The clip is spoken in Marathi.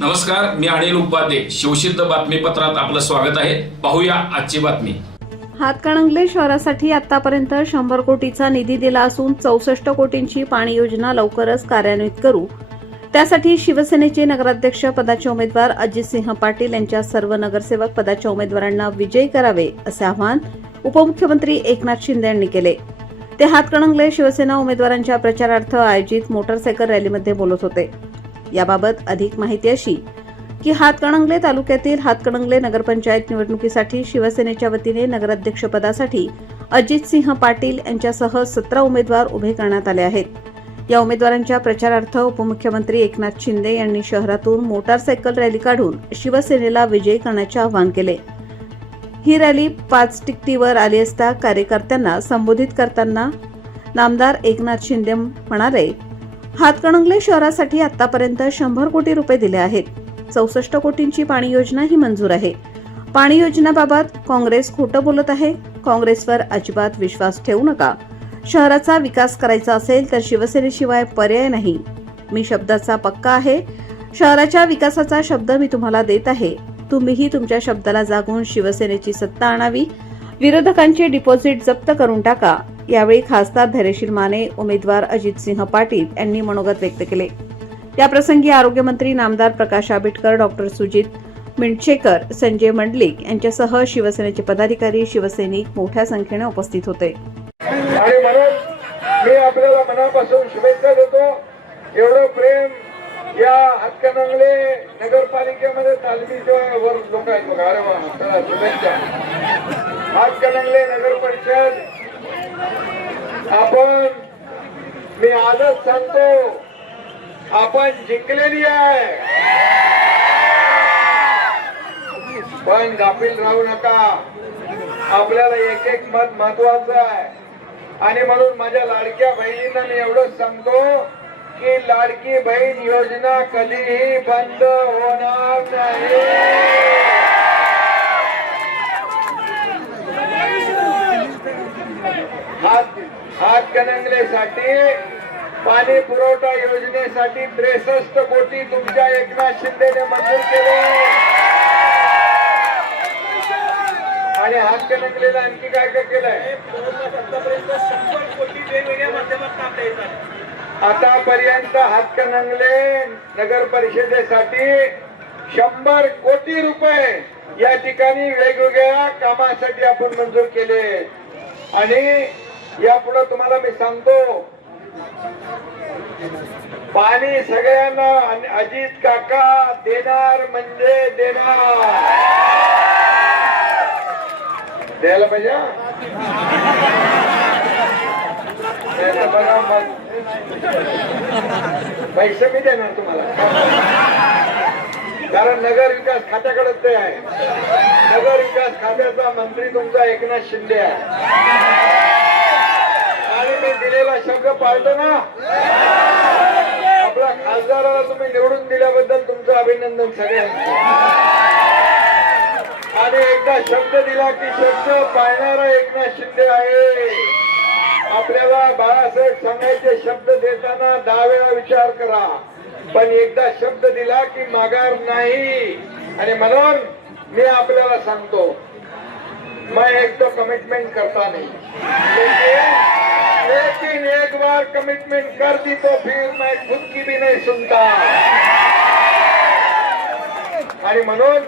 नमस्कार मी अनिल उपाध्ये. शिवसिद्ध बातमीपत्रात आपलं स्वागत आहे. पाहूया आजची बातमी. हातकणंगले शहरासाठी आतापर्यंत शंभर कोटीचा निधी दिला असून चौसष्ट कोटींची पाणी योजना लवकरच कार्यान्वित करू. त्यासाठी शिवसेनेचे नगराध्यक्ष पदाचे उमेदवार अजितसिंह पाटील यांच्या सर्व नगरसेवक पदाच्या उमेदवारांना विजयी करावे असे आवाहन उपमुख्यमंत्री एकनाथ शिंदे यांनी केले. ते हातकणंगले शिवसेना उमेदवारांच्या प्रचारार्थ आयोजित मोटरसायकल रॅलीमध्ये बोलत होते. याबाबत अधिक माहिती अशी की हातकणंगले तालुक्यातील हातकणंगले नगरपंचायत निवडणुकीसाठी शिवसेनेच्या वतीने नगराध्यक्षपदासाठी अजितसिंह पाटील यांच्यासह सतरा उमेदवार उभे करण्यात आले आहेत. या उमेदवारांच्या प्रचारार्थ उपमुख्यमंत्री एकनाथ शिंदे यांनी शहरातून मोटारसायकल रॅली काढून शिवसेनेला विजयी करण्याचे आवाहन केले. ही रॅली पाच टिकटीवर आली असता कार्यकर्त्यांना संबोधित करताना नामदार एकनाथ शिंदे म्हणाले हातकणंगले शहरासाठी आतापर्यंत शंभर कोटी रुपये दिले आहेत. चौसष्ट कोटींची पाणी योजना ही मंजूर आहे. पाणी योजनाबाबत काँग्रेस खोटं बोलत आहे. काँग्रेसवर अजिबात विश्वास ठेवू नका. शहराचा विकास करायचा असेल तर शिवसेनेशिवाय पर्याय नाही. मी शब्दाचा पक्का आहे. शहराच्या विकासाचा शब्द मी तुम्हाला देत आहे. तुम्हीही तुमच्या शब्दाला जागून शिवसेनेची सत्ता आणावी. विरोधकांचे डिपॉझिट जप्त करून टाका. यावेळी खासदार धैर्यशील माने उमेदवार अजितसिंह पाटील यांनी मनोगत व्यक्त केले. याप्रसंगी आरोग्यमंत्री नामदार प्रकाश आंबेडकर डॉक्टर सुजित मिंडशेकर संजय मंडलिक यांच्यासह शिवसेनेचे पदाधिकारी शिवसैनिक मोठ्या संख्येने उपस्थित होते. आणि म्हणून मी आपल्याला मनापासून शुभेच्छा देतो. एवढं प्रेम या हातकणंगले नगरपालिकेमध्ये तालमीच्या वर लोक आहेत बघा. अरे वा शुभेच्छा. हातकणंगले नगर परिषद आपण मी आजच सांगतो आपण जिंकलेली आहे. पण गाफील राहू नका. आपल्याला एक एक मत महत्वाचं आहे. आणि म्हणून माझ्या लाडक्या बहिणींना मी एवढंच सांगतो की लाडकी बहीण योजना कधीही बंद होणार नाही हात हातकणंगलेसाठी पाणी पुरवठा योजनेसाठी त्रेसष्ट कोटी तुमच्या एकनाथ शिंदेने मंजूर केले. आणि हातकणंगलेला आणखी काय काय केलंय? आतापर्यंत हातकणंगले नगर परिषदेसाठी शंभर कोटी रुपये या ठिकाणी वेगवेगळ्या कामासाठी आपण मंजूर केले. आणि यापुढे तुम्हाला मी सांगतो. पाणी सगळ्यांना अजित काका देणार म्हणजे देणार. द्यायला पाहिजे पैसे मी देणार तुम्हाला. कारण नगर विकास खात्याकडे ते आहे. नगर विकास खात्याचा मंत्री तुमचा एकनाथ शिंदे आहे. आणि शब्द पाळतो ना? आपल्या खासदाराला तुम्ही निवडून दिल्याबद्दल तुमचं अभिनंदन सगळ्यांचं. आणि एकदा शब्द दिला की शब्द पाळणारा एकनाथ शिंदे आहे. आपल्याला बाळासाहेब सांगायचे शब्द देताना दहा वेळा विचार करा. पण एकदा शब्द दिला की मागार नाही. आणि म्हणून मी आपल्याला सांगतो मैं एक तो कमिटमेंट करता नहीं. लेकिन एक बार कमिटमेंट कर दी तो फिर मैं खुद की भी नहीं सुनता। आणि म्हणून